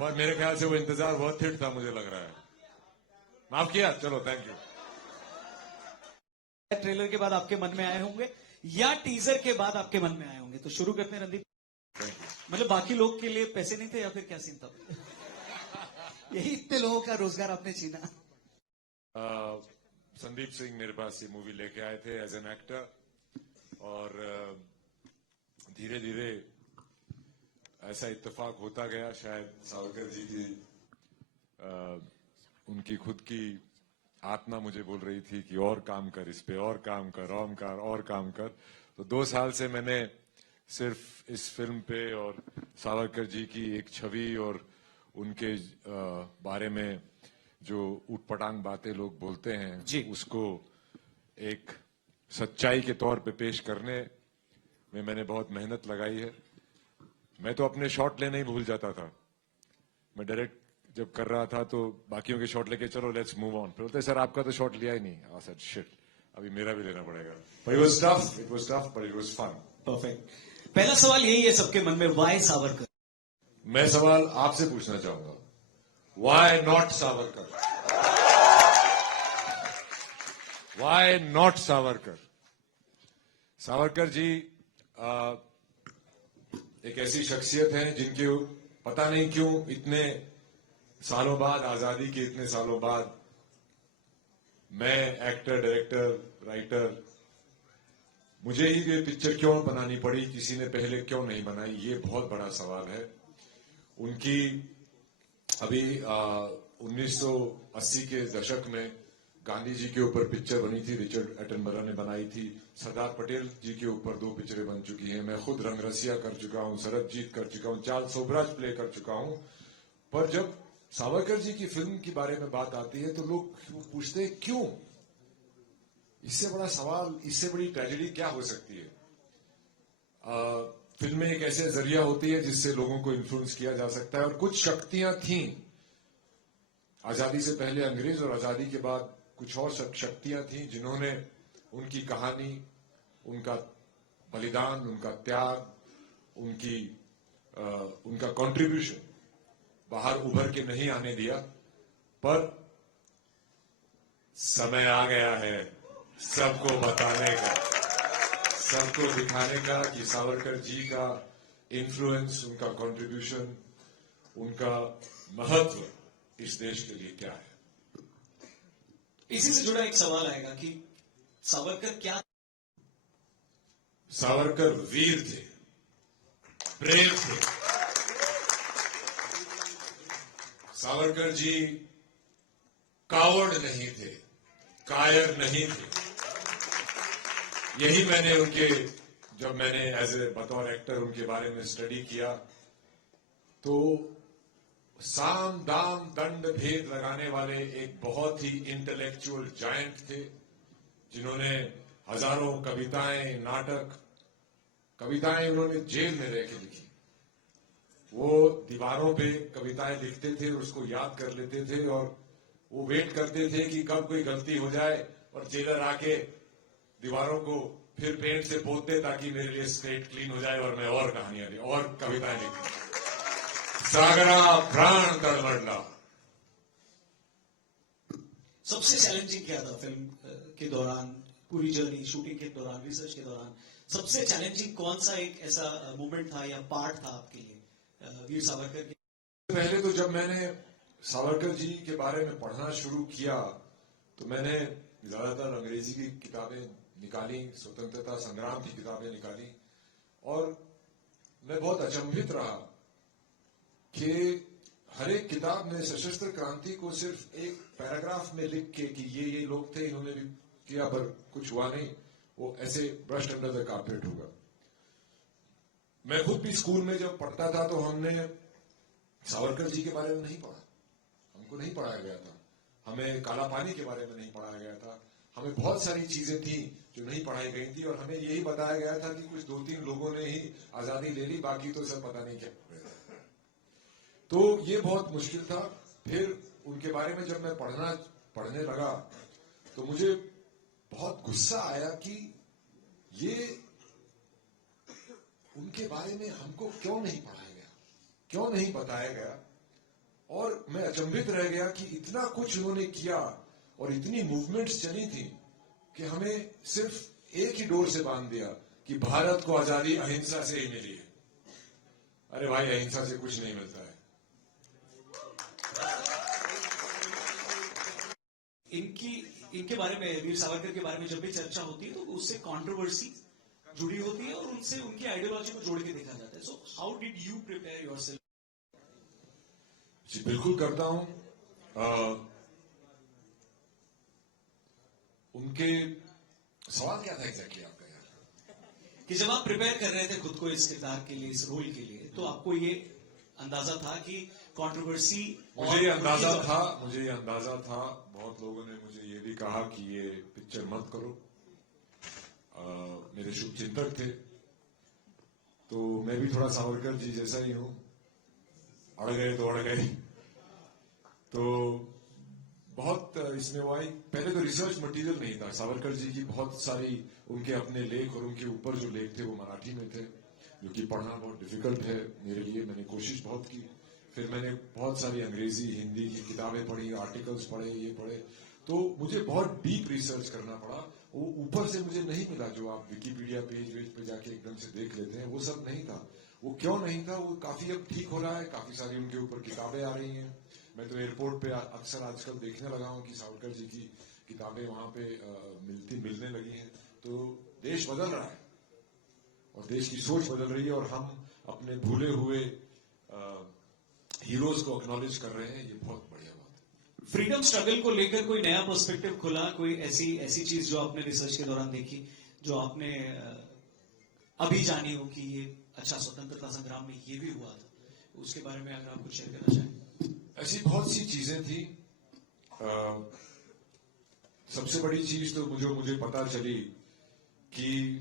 पर मेरे ख्याल से वो इंतजार बहुत हिट था, मुझे लग रहा है। माफ किया, चलो थैंक यू। ट्रेलर के बाद आपके मन में आए होंगे या टीजर के बाद आपके मन में आए होंगे, तो शुरू करते हैं रणदीप। मतलब बाकी लोग के लिए पैसे नहीं थे या फिर क्या सीन था? यही इतने लोगों का रोजगार आपने छीना। संदीप सिंह मेरे पास ये मूवी लेके आए थे एज एन एक्टर, और धीरे धीरे ऐसा इत्तेफाक होता गया। शायद सावरकर जी की उनकी खुद की आत्मा मुझे बोल रही थी कि और काम कर, इस पे और काम कर, और काम कर। तो 2 साल से मैंने सिर्फ इस फिल्म पे और सावरकर जी की एक छवि और उनके बारे में जो उटपटांग बातें लोग बोलते हैं जी, उसको एक सच्चाई के तौर पे पेश करने में मैंने बहुत मेहनत लगाई है। मैं तो अपने शॉट लेना ही भूल जाता था। मैं डायरेक्ट जब कर रहा था तो बाकियों के शॉट लेके चलो लेट्स मूव ऑन, फिर बोलते सर आपका तो शॉट लिया ही नहीं। आई सेड शिट, अभी मेरा भी लेना पड़ेगा। But it was tough but it was fun. Perfect. पहला सवाल यही है सबके मन में, वाई सावरकर? मैं सवाल आपसे पूछना चाहूंगा, why not Savarkar? Why not Savarkar? Savarkar ji एक ऐसी शख्सियत है जिनके पता नहीं क्यों इतने सालों बाद, आजादी के इतने सालों बाद, मैं एक्टर, डायरेक्टर, राइटर, मुझे ही ये पिक्चर क्यों बनानी पड़ी, किसी ने पहले क्यों नहीं बनाई, ये बहुत बड़ा सवाल है। उनकी अभी 1980 के दशक में गांधी जी के ऊपर पिक्चर बनी थी, रिचर्ड एटनबरा ने बनाई थी। सरदार पटेल जी के ऊपर 2 पिक्चरें बन चुकी हैं। मैं खुद रंगरसिया कर चुका हूं, सरबजीत कर चुका हूं, चार्ल्स सोबराज प्ले कर चुका हूं। पर जब सावरकर जी की फिल्म के बारे में बात आती है तो लोग पूछते हैं क्यों? इससे बड़ा सवाल, इससे बड़ी ट्रेजेडी क्या हो सकती है? फिल्में एक ऐसे जरिया होती है जिससे लोगों को इन्फ्लुएंस किया जा सकता है, और कुछ शक्तियां थीं आजादी से पहले अंग्रेज और आजादी के बाद कुछ और शक्तियां थीं जिन्होंने उनकी कहानी, उनका बलिदान, उनका त्याग, उनका कंट्रीब्यूशन बाहर उभर के नहीं आने दिया। पर समय आ गया है सबको बताने का, सबको दिखाने का कि सावरकर जी का इन्फ्लुएंस, उनका कंट्रीब्यूशन, उनका महत्व इस देश के लिए क्या है। इसी से जुड़ा एक सवाल आएगा कि सावरकर क्या? सावरकर वीर थे, ब्रेव थे। सावरकर जी कावर्ड नहीं थे, कायर नहीं थे। यही मैंने जब मैंने एज ए बतौर एक्टर उनके बारे में स्टडी किया तो साम दाम दंड भेद लगाने वाले एक बहुत ही इंटेलेक्चुअल जायंट थे, जिन्होंने हजारों कविताएं, नाटक, कविताएं उन्होंने जेल में रह के लिखी। वो दीवारों पे कविताएं लिखते थे, उसको याद कर लेते थे और वो वेट करते थे कि कब कोई गलती हो जाए और जेलर आके दीवारों को फिर पेंट से पोत दे ताकि मेरे लिए स्लेट क्लीन हो जाए और मैं और कहानियां और कविताएं लिखूं। सागरा प्राण तड़मड़ला। सबसे चैलेंजिंग क्या था फिल्म के दौरान, पूरी जर्नी, शूटिंग के दौरान, रिसर्च के दौरान? सबसे चैलेंजिंग कौन सा एक ऐसा मोमेंट था या पार्ट था आपके लिए वीर सावरकर के? पहले तो जब मैंने सावरकर जी के बारे में पढ़ना शुरू किया तो मैंने ज्यादातर अंग्रेजी की किताबें निकाली, स्वतंत्रता संग्राम की किताबें निकाली, और मैं बहुत अचंभित रहा कि हर एक किताब में सशस्त्र क्रांति को सिर्फ एक पैराग्राफ में लिख के कि ये लोग थे, इन्होंने भी किया, पर कुछ हुआ नहीं, वो ऐसे ब्रश अंडर द कारपेट होगा। मैं खुद भी स्कूल में जब पढ़ता था तो हमने सावरकर जी के बारे में नहीं पढ़ा, हमको नहीं पढ़ाया गया था। हमें काला पानी के बारे में नहीं पढ़ाया गया था। हमें बहुत सारी चीजें थी जो नहीं पढ़ाई गई थी, और हमें यही बताया गया था कि कुछ 2-3 लोगों ने ही आजादी ले ली, बाकी तो सब पता नहीं क्या। तो ये बहुत मुश्किल था। फिर उनके बारे में जब मैं पढ़ने लगा तो मुझे बहुत गुस्सा आया कि ये उनके बारे में हमको क्यों नहीं पढ़ाया गया, क्यों नहीं बताया गया। और मैं अचंभित रह गया कि इतना कुछ उन्होंने किया और इतनी मूवमेंट्स चली थी कि हमें सिर्फ एक ही डोर से बांध दिया कि भारत को आजादी अहिंसा से ही मिली है। अरे भाई, अहिंसा से कुछ नहीं मिलता है। इनके बारे में, वीर सावरकर के बारे में जब भी चर्चा होती है तो उससे कंट्रोवर्सी जुड़ी होती है और उनसे उनकी आइडियोलॉजी को जोड़ के देखा जाता है। So how did you prepare yourself? जी बिल्कुल करता हूं। उनके सवाल क्या था एग्जैक्टली आपका यार? कि जब आप प्रिपेयर कर रहे थे खुद को इस किरदार के लिए, इस रोल के लिए, तो आपको ये अंदाजा था कि कंट्रोवर्सी? मुझे ये अंदाजा था। बहुत लोगों ने मुझे ये भी कहा कि ये पिक्चर मत करो। मेरे शुभचिंतक थे, तो मैं भी थोड़ा सावरकर जी जैसा ही हूं, अड़ गए तो अड़ गए। तो बहुत इसमें वो आई। पहले तो रिसर्च मटेरियल नहीं था। सावरकर जी की बहुत सारी उनके अपने लेख और उनके ऊपर जो लेख थे वो मराठी में थे, जो कि पढ़ना बहुत डिफिकल्ट है मेरे लिए। मैंने कोशिश बहुत की। फिर मैंने बहुत सारी अंग्रेजी हिंदी की किताबें पढ़ी, आर्टिकल्स पढ़े, ये पढ़े। तो मुझे बहुत डीप रिसर्च करना पड़ा। वो ऊपर से मुझे नहीं मिला जो आप विकिपीडिया पेज पे जाके एकदम से देख लेते हैं, वो सब नहीं था। वो क्यों नहीं था? वो काफी अब ठीक हो रहा है, काफी सारी उनके ऊपर किताबें आ रही हैं। मैं तो एयरपोर्ट पे अक्सर आजकल देखने लगा हूं कि सावरकर जी की किताबें वहां पे मिलने लगी हैं। तो देश बदल रहा है और देश की सोच बदल रही है और हम अपने भूले हुए हीरोज को एक्नॉलेज कर रहे हैं। ये बहुत बढ़िया बात है। फ्रीडम स्ट्रगल को लेकर कोई नया पर्सपेक्टिव खुला? कोई ऐसी चीज जो आपने रिसर्च के दौरान देखी, जो आपने अभी जानी हो कि ये अच्छा, स्वतंत्रता संग्राम में ये भी हुआ था, उसके बारे में अगर आप कुछ शेयर करना चाहें? ऐसी बहुत सी चीजें थी। सबसे बड़ी चीज तो मुझे पता चली कि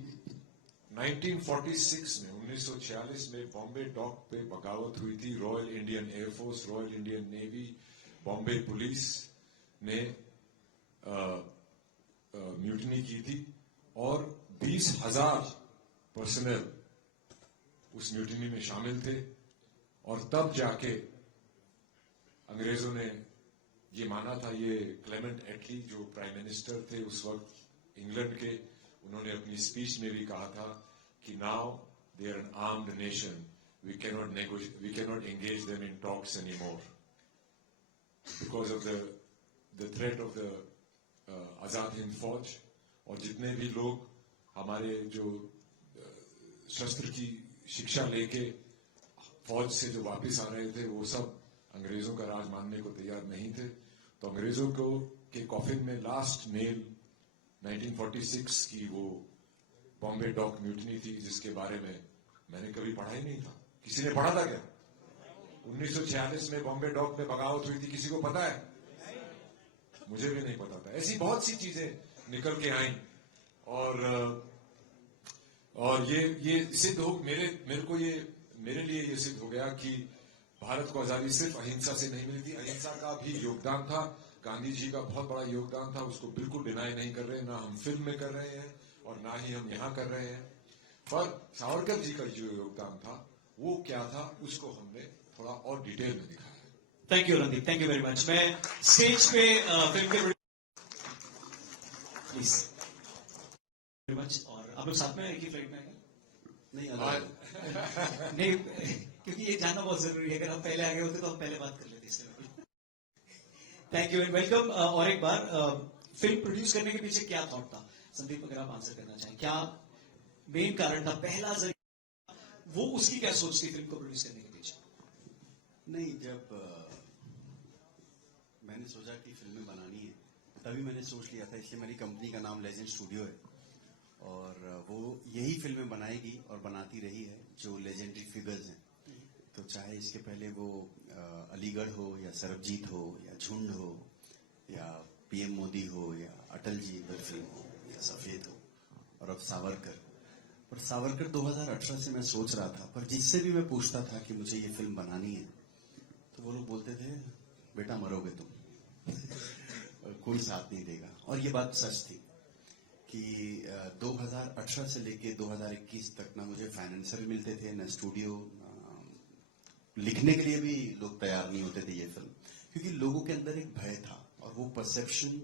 1946 में बॉम्बे डॉक पे बगावत हुई थी। Royal Indian air force, royal Indian navy, Bombay police ने म्यूटनी की थी और 20,000 पर्सनल उस म्यूटनी में शामिल थे। और तब जाके अंग्रेजों ने ये माना था, ये क्लेमेंट एटली जो प्राइम मिनिस्टर थे उस वक्त इंग्लैंड के, उन्होंने अपनी स्पीच में भी कहा था कि now they are an armed nation, we cannot engage them in talks any more because of the threat of the Azad Hind Fauj. और जितने भी लोग हमारे जो शस्त्र की शिक्षा लेके फौज से जो वापस आ रहे थे, वो सब अंग्रेजों का राज मानने को तैयार नहीं थे। तो अंग्रेजों को के कॉफिन में लास्ट नेल 1946 की वो बॉम्बे डॉक म्यूटनी थी, जिसके बारे में मैंने कभी पढ़ा ही नहीं था। किसी ने पढ़ा था क्या? 1946 में बॉम्बे डॉक में बगावत हुई थी, किसी को पता है? मुझे भी नहीं पता था। ऐसी बहुत सी चीजें निकल के आई और ये सिद्ध हो मेरे लिए ये सिद्ध हो गया कि भारत को आजादी सिर्फ अहिंसा से नहीं मिली थी, अहिंसा का भी योगदान था। गांधी जी का बहुत बड़ा योगदान था, उसको बिल्कुल डिनाई नहीं कर रहे, ना हम फिल्म में कर रहे हैं और ना ही हम यहां कर रहे हैं। पर सावरकर जी का जो योगदान था वो क्या था, उसको हमने थोड़ा और डिटेल में दिखाया है। Thank you Randeep, thank you very much. मैं स्टेज पे फिल्म के प्लीज मच, और आप लोग साथ में एक ही फ्लाइट में? नहीं नहीं, क्योंकि ये जानना बहुत जरूरी है। अगर हम पहले आगे होते तो हम पहले बात कर लेते इसलिए। Thank you and welcome. और एक बार फिल्म प्रोड्यूस करने के पीछे क्या थॉट था? संदीप, अगर आप आंसर करना चाहें, क्या मेन कारण था, पहला जरिया वो, उसकी क्या सोच थी फिल्म को प्रोड्यूस करने के पीछे? नहीं, जब मैंने सोचा कि फिल्में बनानी है तभी मैंने सोच लिया था। इसलिए मेरी कंपनी का नाम लेजेंड स्टूडियो है और वो यही फिल्में बनाएगी और बनाती रही है जो लेजेंडरी फिगर्स हैं। तो चाहे इसके पहले वो अलीगढ़ हो या सरबजीत हो या झुंड हो या पीएम मोदी हो या अटल जी फिल्म हो या सफेद हो और अब सावरकर। पर सावरकर 2018 से मैं सोच रहा था, पर जिससे भी मैं पूछता था कि मुझे ये फिल्म बनानी है तो वो लोग बोलते थे बेटा मरोगे तुम, कोई साथ नहीं देगा। और ये बात सच थी कि 2018 से लेके 2021 तक ना मुझे फाइनेंसर मिलते थे, ना स्टूडियो, लिखने के लिए भी लोग तैयार नहीं होते थे ये फिल्म, क्योंकि लोगों के अंदर एक भय था और वो परसेप्शन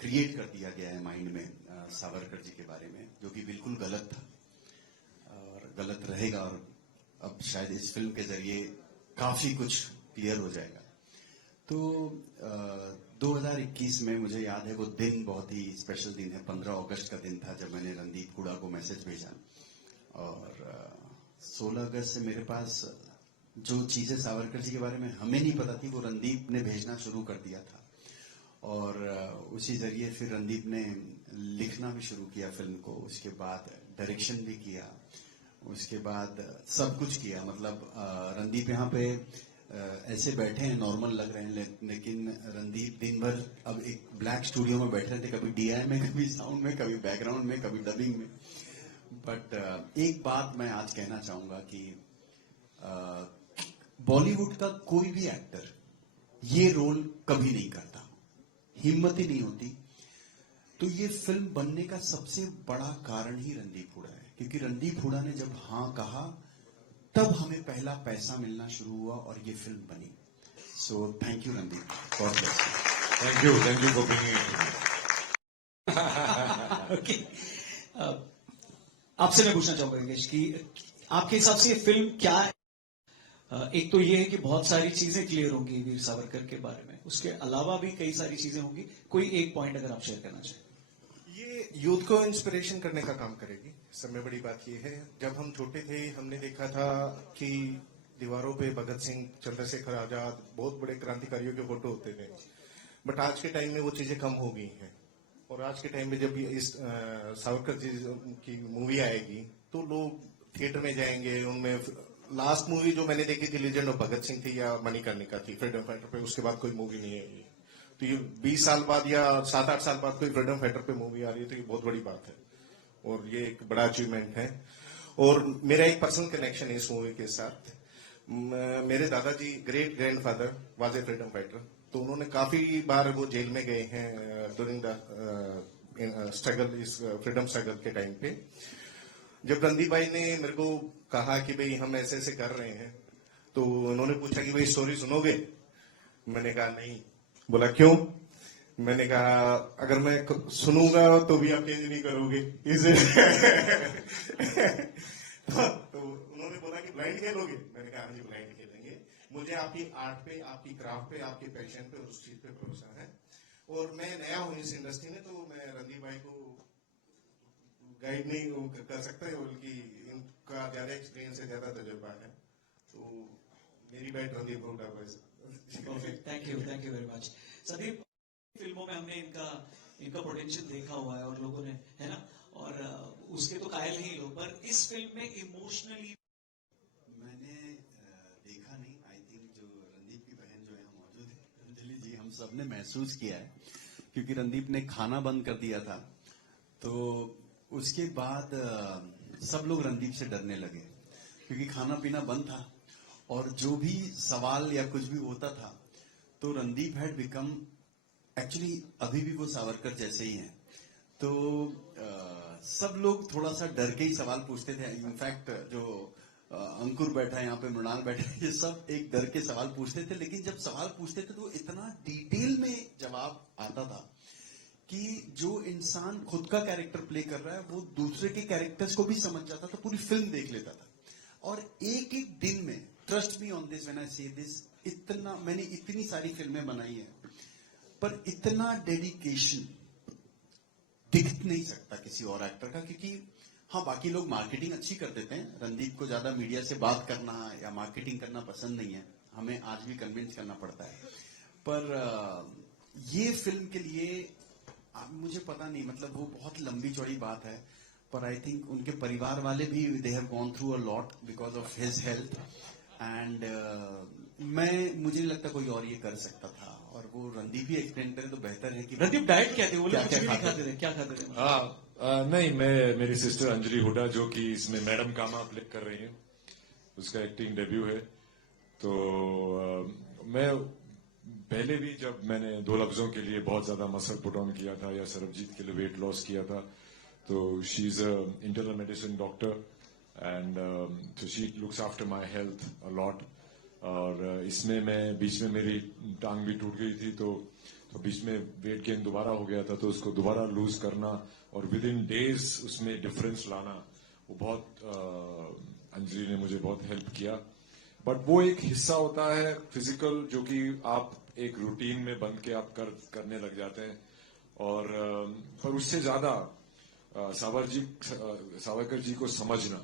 क्रिएट कर दिया गया है माइंड में सावरकर जी के बारे में, जो कि बिल्कुल गलत था और गलत रहेगा। और अब शायद इस फिल्म के जरिए काफी कुछ क्लियर हो जाएगा। तो 2021 में मुझे याद है वो दिन बहुत ही स्पेशल दिन है, 15 अगस्त का दिन था जब मैंने रणदीप हुडा को मैसेज भेजा। और 16 अगस्त से मेरे पास जो चीजें सावरकर जी के बारे में हमें नहीं पता थी वो रणदीप ने भेजना शुरू कर दिया था। और उसी जरिए फिर रणदीप ने लिखना भी शुरू किया फिल्म को, उसके बाद डायरेक्शन भी किया, उसके बाद सब कुछ किया। मतलब रणदीप यहाँ पे ऐसे बैठे हैं, नॉर्मल लग रहे हैं, लेकिन रणदीप दिन भर अब एक ब्लैक स्टूडियो में बैठे थे, कभी डीआई में, कभी साउंड में, कभी बैकग्राउंड में, कभी डबिंग में। बट एक बात मैं आज कहना चाहूंगा कि बॉलीवुड का कोई भी एक्टर ये रोल कभी नहीं करता, हिम्मत ही नहीं होती। तो ये फिल्म बनने का सबसे बड़ा कारण ही रणदीप हुडा है, क्योंकि रणदीप हुडा ने जब हाँ कहा तब हमें पहला पैसा मिलना शुरू हुआ और ये फिल्म बनी। So thank you Randeep, God bless you. Thank you for bringing it. Okay, आपसे मैं पूछना चाहूंगा योगेश कि आपके हिसाब से ये फिल्म क्या है? एक तो ये है कि बहुत सारी चीजें क्लियर होंगी वीर सावरकर के बारे में, उसके अलावा भी कई सारी चीजें होंगी। कोई एक पॉइंट अगर आप शेयर करना चाहें। ये यूथ को इंस्पिरेशन करने का काम करेगी। सबसे बड़ी बात ये है, जब हम छोटे थे हमने देखा था कि दीवारों पे भगत सिंह, चंद्रशेखर आजाद, बहुत बड़े क्रांतिकारियों के फोटो होते थे। बट आज के टाइम में वो चीजें कम हो गई हैं। और आज के टाइम में जब इस सावरकर जी की मूवी आएगी तो लोग थिएटर में जाएंगे। उनमें लास्ट मूवी जो मैंने देखी थी लेजेंड ऑफ भगत सिंह थी या मणिकर्णिका थी, फ्रीडम फाइटर पे। उसके बाद कोई मूवी नहीं है। तो ये 20 साल बाद या 7-8 साल बाद कोई फ्रीडम फाइटर पे मूवी आ रही है तो ये बहुत बड़ी बात है और ये एक बड़ा अचीवमेंट है। और मेरा एक पर्सनल कनेक्शन है इस मूवी के साथ। मेरे दादाजी great grandfather was a freedom fighter, तो उन्होंने काफी बार वो जेल में गए हैं ड्यूरिंग द स्ट्रगल, इस फ्रीडम स्ट्रगल के टाइम पे। जब रणदीप भाई ने मेरे को कहा कि भाई हम ऐसे ऐसे कर रहे हैं, तो उन्होंने पूछा कि भाई स्टोरी सुनोगे? मैंने कहा नहीं। बोला क्यों? मैंने कहा अगर मैं सुनूंगा तो भी आप चेंज नहीं करोगे इसे। तो उन्होंने बोला कि ब्लाइंड खेलोगे? मैंने कहा हाँ जी ब्लाइंड खेलेंगे। मुझे आपकी आर्ट पे, आपकी क्राफ्ट पे, आपके पैशन पे, उस चीज पे भरोसा है। और मैं नया हूं इस इंडस्ट्री में, तो मैं रणदीप भाई को गाइड नहीं कर सकता, बल्कि इनका ज्यादा एक्सपीरियंस है, ज्यादा तजुर्बा है। तो मेरी बाइट रणदीप हुडा बस। Thank you very much. Sandeep, फिल्मों में हमने इनका पोटेंशियल देखा हुआ है और लोगों ने, है ना, और उसके तो कायल ही लोग, पर इस फिल्म में इमोशनली मैंने देखा नहीं। आई थिंक जो रणदीप की बहन जो यहाँ मौजूद है अंजलि जी, हम सब ने महसूस किया है, क्योंकि रणदीप ने खाना बंद कर दिया था तो उसके बाद सब लोग रणदीप से डरने लगे, क्योंकि खाना पीना बंद था और जो भी सवाल या कुछ भी होता था तो रणदीप हैड बिकम, एक्चुअली अभी भी वो सावरकर जैसे ही हैं। तो सब लोग थोड़ा सा डर के ही सवाल पूछते थे। इनफैक्ट जो अंकुर बैठा है यहाँ पे, मृणाल बैठा है, ये सब एक डर के सवाल पूछते थे। लेकिन जब सवाल पूछते थे तो इतना डिटेल में जवाब आता था कि जो इंसान खुद का कैरेक्टर प्ले कर रहा है वो दूसरे के कैरेक्टर्स को भी समझ जाता था, पूरी फिल्म देख लेता था। और एक एक दिन में, trust me on this when I से दिस, इतना मैंने इतनी सारी फिल्में बनाई है पर इतना डेडिकेशन दिख नहीं सकता किसी और एक्टर का। क्योंकि हाँ, बाकी लोग मार्केटिंग अच्छी कर देते हैं, रणदीप को ज्यादा मीडिया से बात करना या मार्केटिंग करना पसंद नहीं है, हमें आज भी कन्विंस करना पड़ता है। पर ये फिल्म के लिए मुझे पता नहीं, मतलब वो बहुत लंबी चौड़ी बात है, पर आई थिंक उनके परिवार वाले भी they have gone through a lot because of his health. And मुझे नहीं लगता कोई और ये कर सकता था, और वो रणदीप ही एक्सप्लेन करे तो बेहतर है कि रणदीप डाइट क्या थे? वो लोग क्या- कुछ क्या भी नहीं खाते खाते थे, क्या खाते थे? नहीं, मेरी सिस्टर अंजलि हुडा जो कि इसमें मैडम कामा प्ले कर रही है, उसका एक्टिंग डेब्यू है। तो मैं पहले भी जब मैंने 2 लफ्जों के लिए बहुत ज्यादा मसल पुट ऑन किया था या सरबजीत के लिए वेट लॉस किया था, तो she is a internal medicine doctor and so she looks after my health a lot. और इसमें मैं बीच में मेरी टांग भी टूट गई थी, तो बीच में वेट गेन दोबारा हो गया था, तो उसको दोबारा लूज करना और विद इन डेज उसमें डिफरेंस लाना, वो बहुत अंजलि ने मुझे बहुत हेल्प किया। बट वो एक हिस्सा होता है फिजिकल, जो कि आप एक रूटीन में बन के आप करने लग जाते हैं। और पर उससे ज्यादा सावरकर जी को समझना,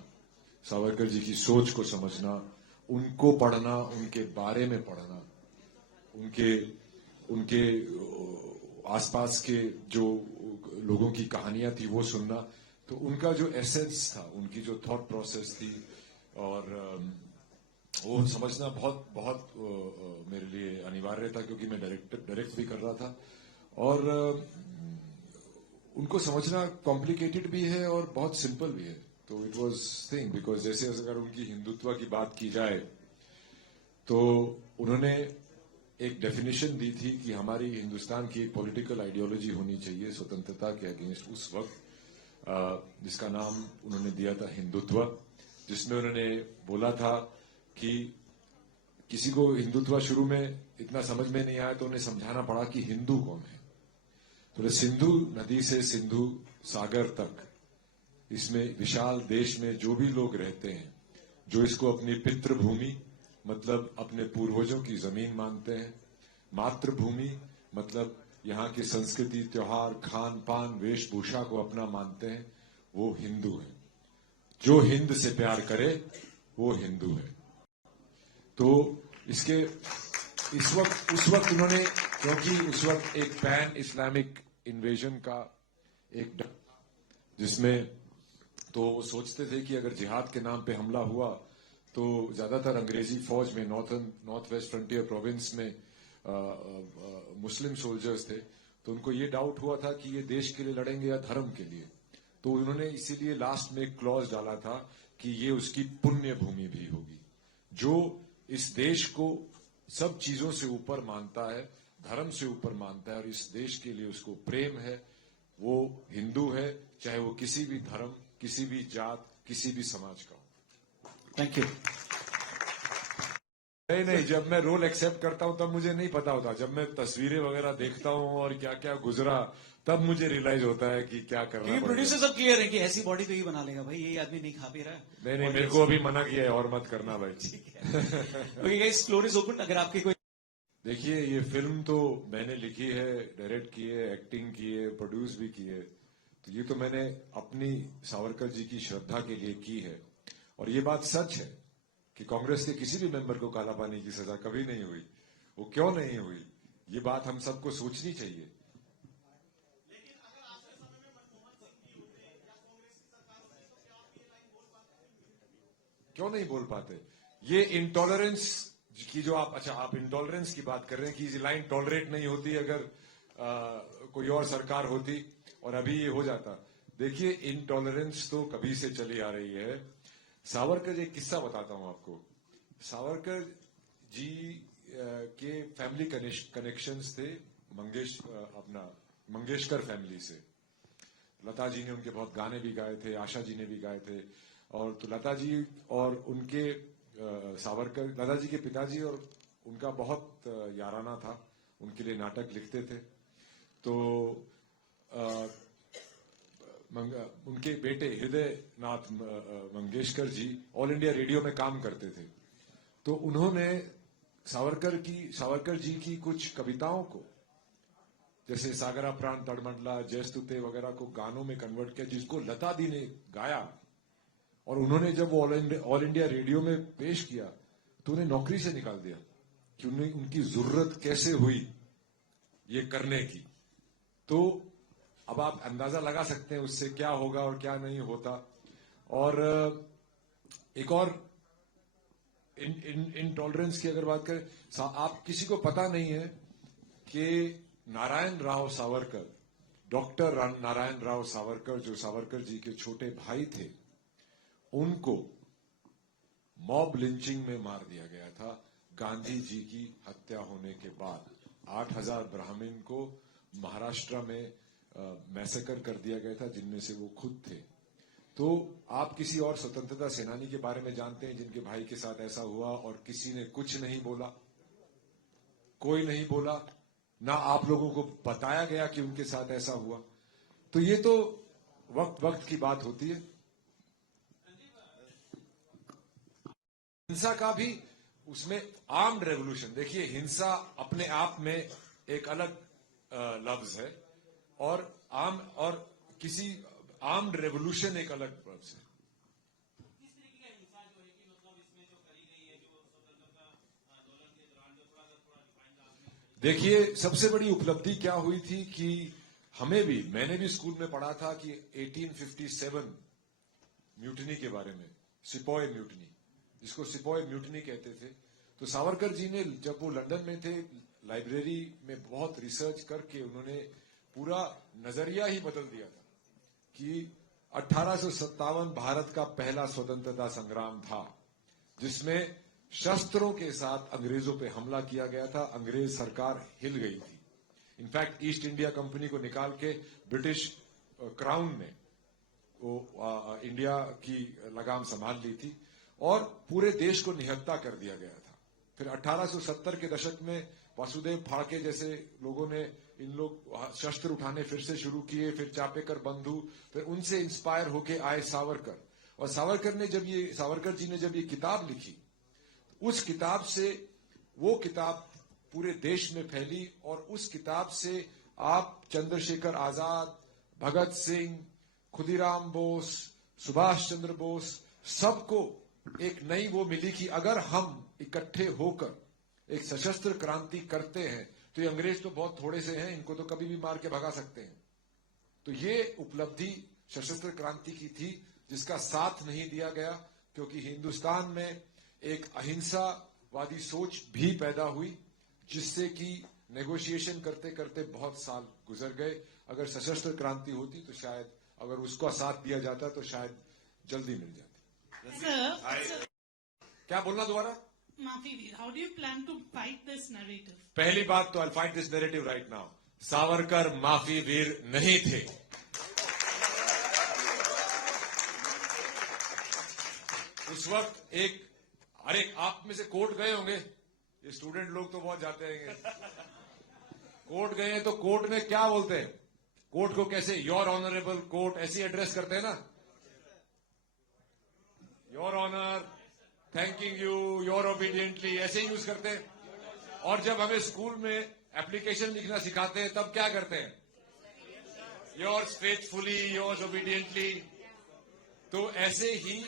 सावरकर जी की सोच को समझना, उनको पढ़ना, उनके बारे में पढ़ना, उनके आसपास के जो लोगों की कहानियां थी वो सुनना, तो उनका जो एसेंस था, उनकी जो थॉट प्रोसेस थी, और वो समझना बहुत बहुत मेरे लिए अनिवार्य था, क्योंकि मैं डायरेक्ट भी कर रहा था। और उनको समझना कॉम्प्लिकेटेड भी है और बहुत सिंपल भी है। तो इट वाज थिंग, बिकॉज जैसे अगर उनकी हिंदुत्व की बात की जाए तो उन्होंने एक डेफिनेशन दी थी कि हमारी हिंदुस्तान की एक पॉलिटिकल आइडियोलॉजी होनी चाहिए स्वतंत्रता के अगेंस्ट उस वक्त, जिसका नाम उन्होंने दिया था हिंदुत्व, जिसमें उन्होंने बोला था कि किसी को हिंदुत्व शुरू में इतना समझ में नहीं आया तो उन्हें समझाना पड़ा कि हिंदू कौन है। तो सिंधु नदी से सिंधु सागर तक, इसमें विशाल देश में जो भी लोग रहते हैं, जो इसको अपनी पितृभूमि मतलब अपने पूर्वजों की जमीन मानते हैं, मातृभूमि मतलब यहाँ की संस्कृति, त्योहार, खान पान, वेशभूषा को अपना मानते हैं, वो हिंदू है। जो हिंद से प्यार करे वो हिंदू है। तो इसके उस वक्त उन्होंने, क्योंकि उस वक्त एक पैन इस्लामिक इन्वेजन का एक डर, जिसमें तो वो सोचते थे कि अगर जिहाद के नाम पे हमला हुआ तो ज्यादातर अंग्रेजी फौज में नॉर्थ वेस्ट फ्रंटियर प्रोविंस में मुस्लिम सोल्जर्स थे, तो उनको ये डाउट हुआ था कि ये देश के लिए लड़ेंगे या धर्म के लिए। तो उन्होंने इसीलिए लास्ट में एक क्लॉज डाला था कि ये उसकी पुण्य भूमि भी होगी। जो इस देश को सब चीजों से ऊपर मानता है, धर्म से ऊपर मानता है, और इस देश के लिए उसको प्रेम है, वो हिंदू है, चाहे वो किसी भी धर्म, किसी भी जात, किसी भी समाज का हो। Thank you. नहीं, जब मैं रोल एक्सेप्ट करता हूं तब मुझे नहीं पता होता। जब मैं तस्वीरें वगैरह देखता हूं और क्या क्या गुजरा, तब मुझे रियलाइज होता है कि क्या करना क्योंकि पड़ेगा। प्रोड्यूसर सब क्लियर है कि ऐसी बॉडी तो ही बना लेगा भाई, ये आदमी नहीं खा पी रहा है। नहीं, मेरे को अभी मना किया है और मत करना भाई। Okay guys, floor is open. अगर आपके कोई, देखिए, ये फिल्म तो मैंने लिखी है, डायरेक्ट की है, एक्टिंग की है, प्रोड्यूस भी की है, तो ये तो मैंने अपनी सावरकर जी की श्रद्धा के लिए की है। और ये बात सच है कि कांग्रेस के किसी भी मेंबर को काला पानी की सजा कभी नहीं हुई। वो क्यों नहीं हुई, ये बात हम सबको सोचनी चाहिए। क्यों नहीं बोल पाते? ये इंटॉलरेंस की जो आप इंटॉलरेंस की बात कर रहे हैं कि ये लाइन टॉलरेट नहीं होती अगर कोई और सरकार होती और अभी ये हो जाता। देखिए, इंटॉलरेंस तो कभी से चली आ रही है। सावरकर, एक किस्सा बताता हूं आपको। सावरकर जी के फैमिली कनेक्शंस थे मंगेशकर फैमिली से। लता जी ने उनके बहुत गाने भी गाए थे, आशा जी ने भी गाए थे। और तो लता जी और उनके सावरकर, लता जी के पिताजी और उनका बहुत याराना था, उनके लिए नाटक लिखते थे। तो उनके बेटे Hridaynath Mangeshkar ji all India radio में काम करते थे। तो उन्होंने सावरकर जी की कुछ कविताओं को, जैसे सागरा प्राण तड़मडला, जयस्तुते वगैरह को गानों में कन्वर्ट किया, जिसको लता दी ने गाया। और उन्होंने जब वो ऑल इंडिया रेडियो में पेश किया तो उन्हें नौकरी से निकाल दिया कि उनकी जरूरत कैसे हुई ये करने की। तो अब आप अंदाजा लगा सकते हैं उससे क्या होगा और क्या नहीं होता। और एक और इंटॉलरेंस की अगर बात करें, आप किसी को पता नहीं है कि नारायण राव सावरकर, डॉक्टर नारायण राव सावरकर, जो सावरकर जी के छोटे भाई थे, उनको मॉब लिंचिंग में मार दिया गया था गांधी जी की हत्या होने के बाद। 8000 ब्राह्मण को महाराष्ट्र में मैसेकर कर दिया गया था, जिनमें से वो खुद थे। तो आप किसी और स्वतंत्रता सेनानी के बारे में जानते हैं जिनके भाई के साथ ऐसा हुआ और किसी ने कुछ नहीं बोला, कोई नहीं बोला, ना आप लोगों को बताया गया कि उनके साथ ऐसा हुआ? तो ये तो वक्त वक्त की बात होती है। हिंसा का भी उसमें आर्म्ड रेवोल्यूशन, देखिए हिंसा अपने आप में एक अलग लफ्ज है और किसी आर्म्ड रेवोल्यूशन एक अलग लफ्ज है। देखिए सबसे बड़ी उपलब्धि क्या हुई थी कि मैंने भी स्कूल में पढ़ा था कि 1857 म्यूटनी के बारे में, सिपॉय म्यूटनी, जिसको सिपॉय म्यूटनी कहते थे। तो सावरकर जी ने जब वो लंदन में थे, लाइब्रेरी में बहुत रिसर्च करके उन्होंने पूरा नजरिया ही बदल दिया था कि 1857 भारत का पहला स्वतंत्रता संग्राम था जिसमें शस्त्रों के साथ अंग्रेजों पे हमला किया गया था। अंग्रेज सरकार हिल गई थी। इनफैक्ट ईस्ट इंडिया कंपनी को निकाल के ब्रिटिश क्राउन ने वो इंडिया की लगाम संभाल ली थी और पूरे देश को निहत्था कर दिया गया था। फिर 1870 के दशक में वासुदेव फाड़के जैसे लोगों ने इन लोग शस्त्र उठाने फिर से शुरू किए, फिर चापेकर बंधु, फिर उनसे इंस्पायर होके आए सावरकर। और सावरकर जी ने जब ये किताब लिखी, उस किताब से वो किताब पूरे देश में फैली और उस किताब से आप चंद्रशेखर आजाद, भगत सिंह, खुदीराम बोस, सुभाष चंद्र बोस, सबको एक नई वो मिली कि अगर हम इकट्ठे होकर एक सशस्त्र क्रांति करते हैं तो ये अंग्रेज तो बहुत थोड़े से हैं, इनको तो कभी भी मार के भगा सकते हैं। तो ये उपलब्धि सशस्त्र क्रांति की थी जिसका साथ नहीं दिया गया, क्योंकि हिंदुस्तान में एक अहिंसावादी सोच भी पैदा हुई जिससे कि नेगोशिएशन करते करते बहुत साल गुजर गए। अगर सशस्त्र क्रांति होती तो शायद, अगर उसका साथ दिया जाता तो शायद जल्दी मिल जाती। Sir, क्या बोलना दोबारा? Mafi, how do you plan to fight this narrative? पहली बात तो आई fight this narrative right now, Savarkar माफी वीर नहीं थे। उस वक्त अरे आप में से कोर्ट गए होंगे, ये स्टूडेंट लोग तो बहुत जाते हैं। कोर्ट गए हैं तो कोर्ट में क्या बोलते हैं? कोर्ट को कैसे, योर ऑनरेबल कोर्ट ऐसी एड्रेस करते हैं ना, your honour, thanking you, your obediently, ऐसे ही यूज करते हैं। और जब हमें स्कूल में एप्लीकेशन लिखना सिखाते हैं तब क्या करते हैं? Yours faithfully, yours obediently. तो ऐसे ही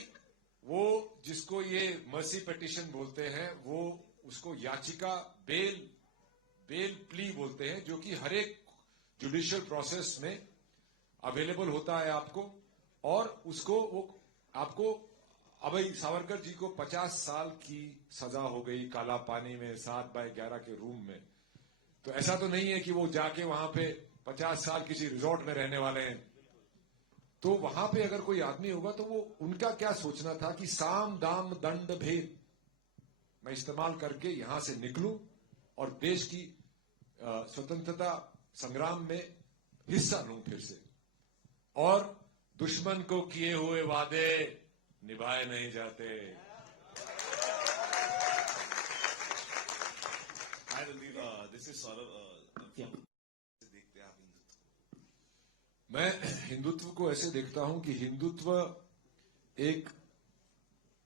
वो जिसको ये मर्सी पिटीशन बोलते हैं, वो उसको याचिका बेल प्ली बोलते हैं, जो कि हर एक जुडिशियल प्रोसेस में अवेलेबल होता है आपको। और उसको वो आपको, अब सावरकर जी को 50 साल की सजा हो गई काला पानी में 7x11 के रूम में। तो ऐसा तो नहीं है कि वो जाके वहां पे 50 साल किसी रिजॉर्ट में रहने वाले हैं। तो वहां पे अगर कोई आदमी होगा तो वो उनका क्या सोचना था कि साम दाम दंड भेद मैं इस्तेमाल करके यहां से निकलूं और देश की स्वतंत्रता संग्राम में हिस्सा लूं फिर से, और दुश्मन को किए हुए वादे निभाए नहीं जाते। Hi Randeep, this is Saurav. देखते हैं आप हिंदुत्व? मैं हिंदुत्व को ऐसे देखता हूं कि हिंदुत्व एक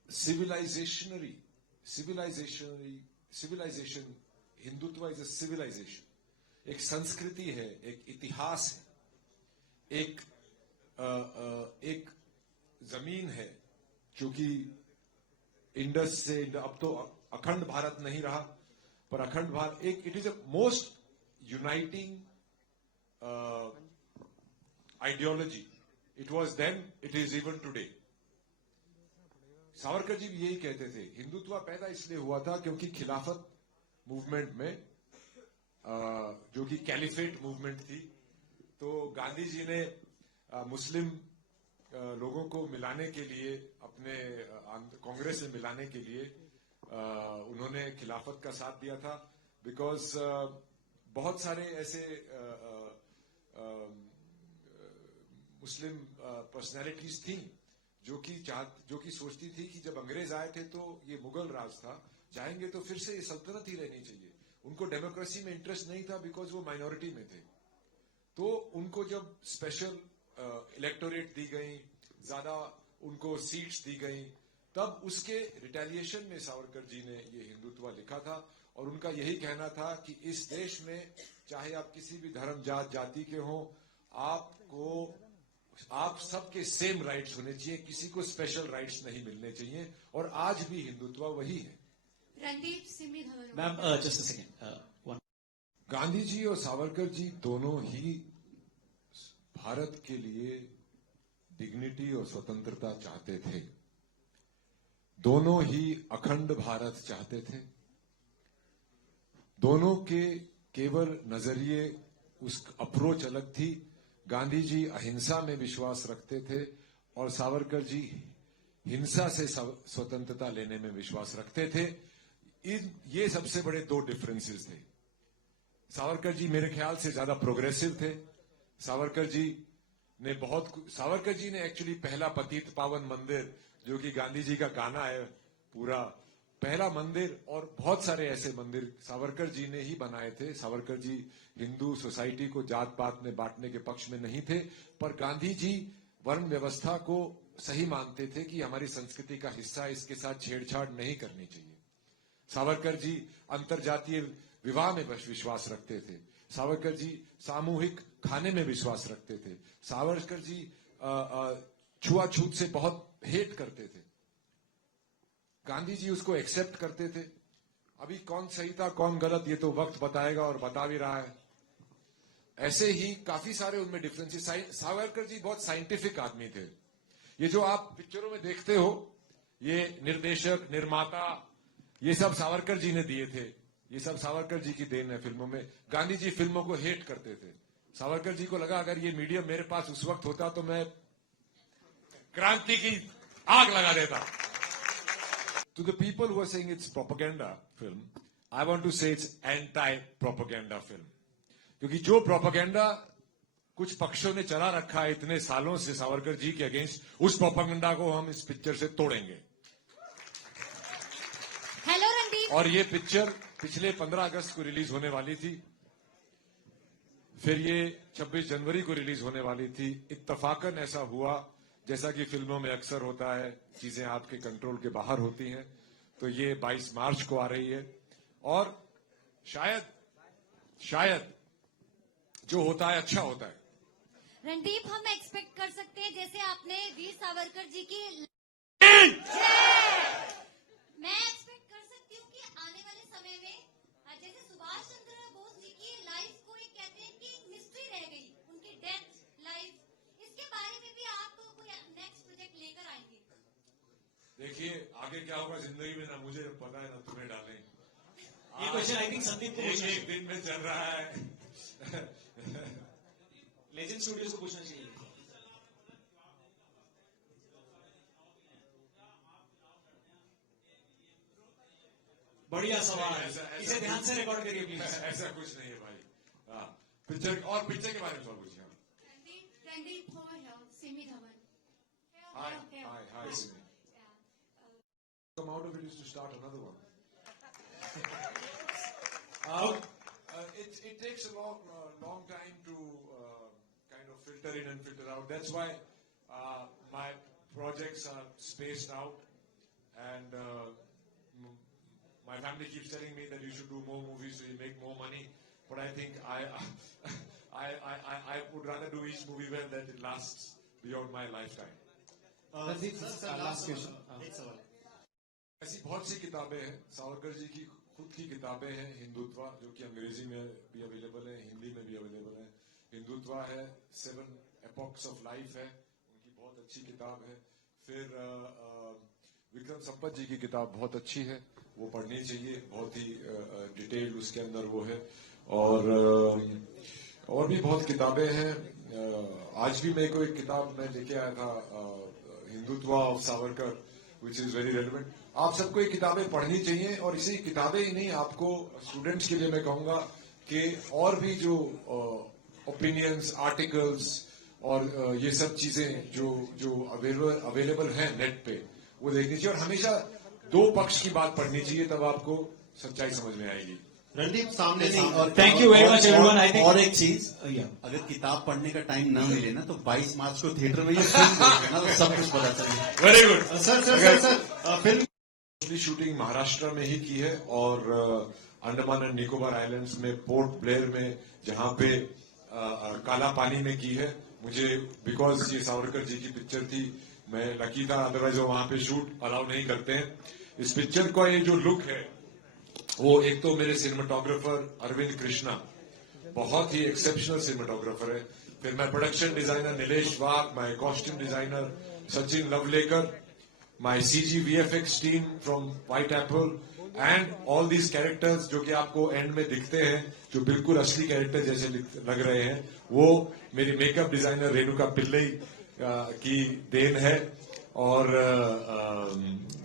civilisation, Hindutva is a civilisation, एक संस्कृति है, एक इतिहास है, एक जमीन है जो कि इंडस से, अब तो अखंड भारत नहीं रहा, पर अखंड भारत एक, it is a most uniting ideology. It was then, it is even today. Savarkar ji भी यही कहते थे, हिंदुत्व पैदा इसलिए हुआ था क्योंकि खिलाफत मूवमेंट में, जो कि कैलिफेट मूवमेंट थी, तो गांधी जी ने मुस्लिम लोगों को मिलाने के लिए, अपने कांग्रेस में मिलाने के लिए उन्होंने खिलाफत का साथ दिया था। बिकॉज बहुत सारे ऐसे मुस्लिम पर्सनैलिटीज थी जो कि सोचती थी कि जब अंग्रेज आए थे तो ये मुगल राज था, जाएंगे तो फिर से ये सल्तनत ही रहनी चाहिए। उनको डेमोक्रेसी में इंटरेस्ट नहीं था बिकॉज वो माइनॉरिटी में थे। तो उनको जब स्पेशल इलेक्टोरेट दी गई, ज्यादा उनको सीट्स दी गई, तब उसके रिटेलिएशन में सावरकर जी ने ये हिंदुत्व लिखा था। और उनका यही कहना था कि इस देश में चाहे आप किसी भी धर्म जात जाति के हों, आप सबके सेम राइट्स होने चाहिए, किसी को स्पेशल राइट्स नहीं मिलने चाहिए। और आज भी हिंदुत्व वही है। Randeep Simmi Dhawan ma'am just a second, Gandhi ji और सावरकर जी दोनों ही भारत के लिए डिग्निटी और स्वतंत्रता चाहते थे। दोनों ही अखंड भारत चाहते थे। दोनों के केवल नजरिए, उस अप्रोच अलग थी। गांधी जी अहिंसा में विश्वास रखते थे और सावरकर जी हिंसा से स्वतंत्रता लेने में विश्वास रखते थे। ये सबसे बड़े दो डिफरेंसेस थे। सावरकर जी मेरे ख्याल से ज्यादा प्रोग्रेसिव थे। सावरकर जी ने एक्चुअली पहला पतित पावन मंदिर, जो कि गांधी जी का गाना है, पूरा पहला मंदिर और बहुत सारे ऐसे मंदिर सावरकर जी ने ही बनाए थे। सावरकर जी हिंदू सोसाइटी को जात पात में बांटने के पक्ष में नहीं थे, पर गांधी जी वर्ण व्यवस्था को सही मानते थे कि हमारी संस्कृति का हिस्सा, इसके साथ छेड़छाड़ नहीं करनी चाहिए। सावरकर जी अंतरजातीय विवाह में विश्वास रखते थे। सावरकर जी सामूहिक खाने में विश्वास रखते थे। सावरकर जी छुआछूत से बहुत हेट करते थे। गांधी जी उसको एक्सेप्ट करते थे। अभी कौन सही था कौन गलत, ये तो वक्त बताएगा और बता भी रहा है। ऐसे ही काफी सारे उनमें डिफरेंसेस। सावरकर जी बहुत साइंटिफिक आदमी थे। ये जो आप पिक्चरों में देखते हो, ये निर्देशक, निर्माता, ये सब सावरकर जी ने दिए थे। ये सब सावरकर जी की देन है फिल्मों में। गांधी जी फिल्मों को हेट करते थे। सावरकर जी को लगा अगर ये मीडियम मेरे पास उस वक्त होता तो मैं क्रांति की आग लगा देता। To the people who are saying it's propaganda film, I want to say it's anti-propaganda film. क्योंकि जो प्रोपेगेंडा कुछ पक्षों ने चला रखा है इतने सालों से सावरकर जी के अगेंस्ट, उस प्रोपेगेंडा को हम इस पिक्चर से तोड़ेंगे। हेलो रणदीप। और ये पिक्चर पिछले 15 अगस्त को रिलीज होने वाली थी, फिर ये 26 जनवरी को रिलीज होने वाली थी। इत्तफाकन ऐसा हुआ, जैसा कि फिल्मों में अक्सर होता है, चीजें आपके कंट्रोल के बाहर होती हैं, तो ये 22 मार्च को आ रही है। और शायद जो होता है अच्छा होता है। रणदीप, हम एक्सपेक्ट कर सकते हैं जैसे आपने वीर सावरकर जी की मैं एक्सपेक्ट कर सकती हूँ कि आने वाले समय में जैसे सुभाष चंद्र बोस जी की लाइफ को एक कहते हैं कि मिस्ट्री रह गई, उनकी डेथ लाइफ, इसके बारे में भी आप कोई नेक्स्ट प्रोजेक्ट लेकर आएंगे? देखिए आगे क्या होगा जिंदगी में, ना मुझे पता है ना तुम्हें डालें। ये क्वेश्चन आई थिंक संदीप को पूछना एक दिन में चल रहा है। लेजेंड स्टूडियोज को पूछना चाहिए। बढ़िया सवाल है, इसे ध्यान से रिकॉर्ड करिए प्लीज। ऐसा कुछ नहीं है भाई। पिक्चर के बारे में सवाल पूछिए। Randeep Simi Dhawan. Hi, Simi. Come out of it is to start another one. It takes a long time to kind of filter in and filter out. That's why my projects are spaced out, and my family keeps telling me that you should do more movies so you make more money. But I think I would rather do each movie well that it lasts beyond my lifetime. Last question, एक सवाल। ऐसी बहुत सी किताबें हैं, सावरकर जी की खुद की किताबें हैं। हिंदुत्व, जो कि अंग्रेजी में भी अवेलेबल है, हिंदी में भी अवेलेबल है। हिंदुत्व है, 7 एपॉक्स ऑफ लाइफ है, उनकी बहुत अच्छी किताब है। फिर विक्रम संपत जी की किताब बहुत अच्छी है, वो पढ़नी चाहिए, बहुत ही डिटेल्ड उसके अंदर वो है। और भी बहुत किताबें हैं। आज भी मेरे को एक किताब मैं लेके आया था, Hindutva of Savarkar, which is very relevant. आप सबको ये किताबें पढ़नी चाहिए, और इसी किताबें ही नहीं, आपको स्टूडेंट्स के लिए मैं कहूंगा कि और भी जो ओपिनियंस, आर्टिकल्स और ये सब चीजें जो अवेलेबल हैं नेट पे वो देखनी चाहिए और हमेशा दो पक्ष की बात पढ़नी चाहिए, तब आपको सच्चाई समझ में आएगी। रणदीप सामने नहीं और Thank you very much, everyone. I think- और एक चीज, Yeah. अगर किताब पढ़ने का टाइम ना मिले ना तो 22 मार्च को थिएटर में ये फिल्म देखना ना, तो सब कुछ पता चलेगा। Very good. सर फिल्म पिछली शूटिंग महाराष्ट्र में ही की है और अंडमान एंड निकोबार आइलैंड्स में पोर्ट ब्लेयर में, जहां पे काला पानी में की है। मुझे बिकॉज ये सावरकर जी की पिक्चर थी, मैं लकी था, अदरवाइज वो वहां पे शूट अलाउ नहीं करते हैं। इस पिक्चर का ये जो लुक है वो एक तो मेरे सिनेमाटोग्राफर अरविंद कृष्णा बहुत ही एक्सेप्शनल सिनेमाटोग्राफर है, फिर मैं production designer Nilesh Wagh, my costume designer Sachin Lavlekar, my CG VFX team from White Apple and all these characters जो कि आपको एंड में दिखते हैं, जो बिल्कुल असली कैरेक्टर जैसे लग रहे हैं, वो मेरी मेकअप डिजाइनर रेणुका पिल्लई की देन है। और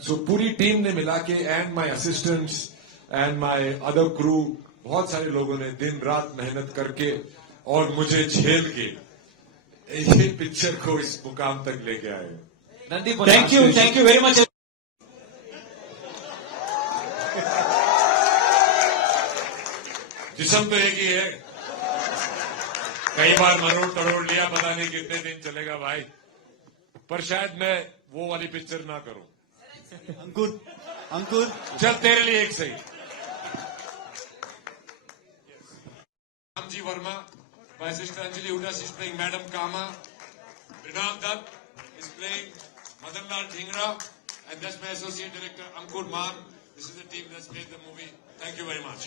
सो पूरी टीम ने मिला के and my assistants and my other crew, बहुत सारे लोगों ने दिन रात मेहनत करके और मुझे झेल के ये पिक्चर को इस मुकाम तक लेके आए। Thank you very much. जिस्म तो एक ही है, कई बार मरोड़ तड़ोड़ लिया, पता नहीं कितने दिन चलेगा भाई, पर शायद मैं वो वाली पिक्चर ना करूं। अंकुर चल तेरे लिए एक सही। Ramji Verma, my sister Anjali Huda, she's playing Madam Kama. Rinal Dutt is playing Madan Lal Dhingra, and that's my associate director Ankur Maan. This is the team that's made the movie. Thank you very much.